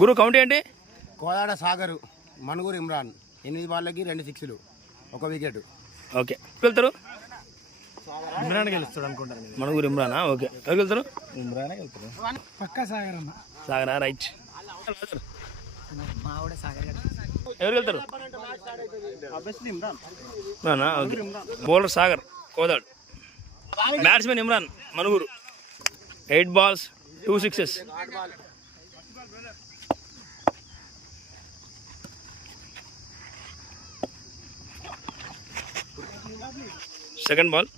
గురు count ఏంటి? కోదాడ సాగరు, మనుగురు ఇమ్రాన్ 8 బాళ్ళకి 2 సిక్స్లు 1 wicket. Okay వెళ్తారు. ఇమ్రాన్ గెలుస్తాడు అనుకుంటాను. మనుగురు ఇమ్రానా? ఓకే ఎవరు వెళ్తారు? ఇమ్రానే వెళ్తారు పక్కా. సాగర్ అన్న. సాగరా రైట్. ఎవరు వెళ్తారు? ఇమ్రానా? Okay. Bowler Sagar Kodad, batsmen Imran Manuguru. 8 balls 2 sixes. Second ball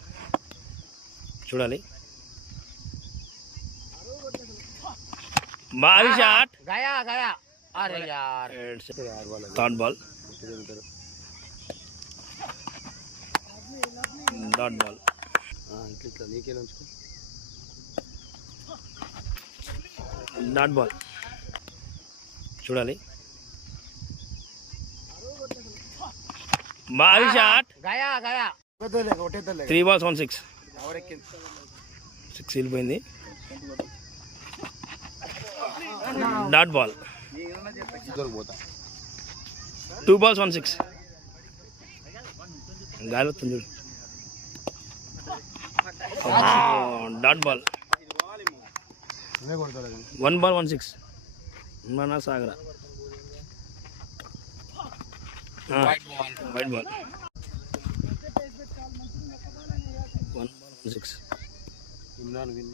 చూడాలి. భారీ shot. Third ball dot ball. Dot ball చూడాలి. భారీ షాట్. 3 balls 1 six. 6 వెళ్ళిపోయింది. Dot ball. 2 balls 1 six. గాలి వస్తుంది చూడు. Dot ball. 1 ball 1 six. మన సాగరా wide ball. 1 ball 1 six. Imran win.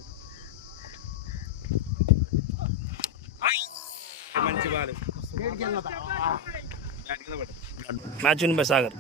Match win by Sagar.